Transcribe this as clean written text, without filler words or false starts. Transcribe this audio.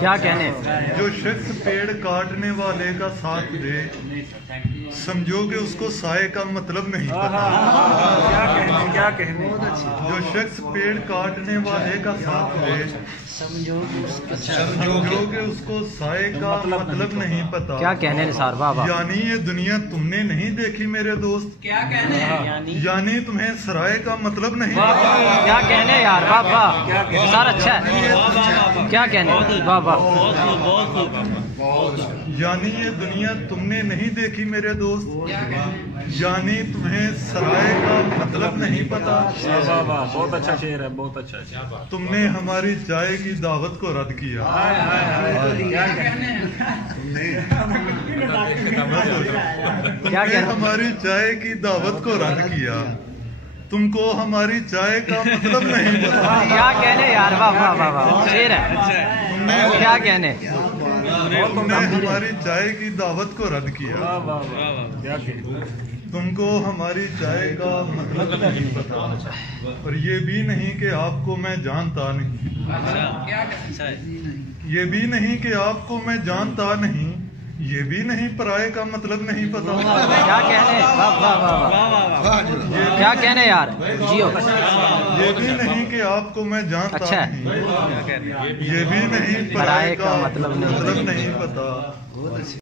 کیا کہنے؟ جو شخص پیڑ کاٹنے والے کا ساتھ دے، سمجھو کہ اس کو سائے کا مطلب نہیں پتا۔ کیا کہنے؟ جو شخص پیڑ کاٹنے والے کا ساتھ دے، سمجھو کہ اس کو سائے کا مطلب نہیں پتا۔ کیا کہنے نثار بابا؟ یعنی یہ دنیا تم نے نہیں دیکھی میرے دوست، کیا کہنے؟ یعنی تمہیں سرائے کا مطلب نہیں پتا۔ کیا کہنے یار؟ بابا نثار اچھا ہے، کیا کہنے؟ بابا یعنی یہ دنیا تم نے نہیں دیکھی میرے دوست، یعنی تمہیں سرائے کا مطلب نہیں پتا۔ بہت اچھا شعر ہے، بہت اچھا۔ تم نے ہماری چائے کی دعوت کو رد کیا۔ کیا کہنے؟ ہماری چائے کی دعوت کو رد کیا، تم کو ہماری چائے کا مطلب نہیں پتا۔ کیا کہنے یار؟ بابا بابا شعر ہے، کیا کہنے؟ تم نے ہماری چائے کی دعوت کو رد کیا، تم کو ہماری چائے کا مطلب نہیں پتا، اور یہ بھی نہیں کہ آپ کو میں جانتا نہیں، یہ بھی نہیں کہ آپ کو میں جانتا نہیں، یہ بھی نہیں پرائے کا مطلب نہیں پتا۔ کیا کہنے؟ کیا کہنے یار؟ جیو یہ بھی نہیں کہ آپ کو میں جانتا اچھا نہیں، یہ بھی نہیں پرائے کا مطلب نہیں پتا۔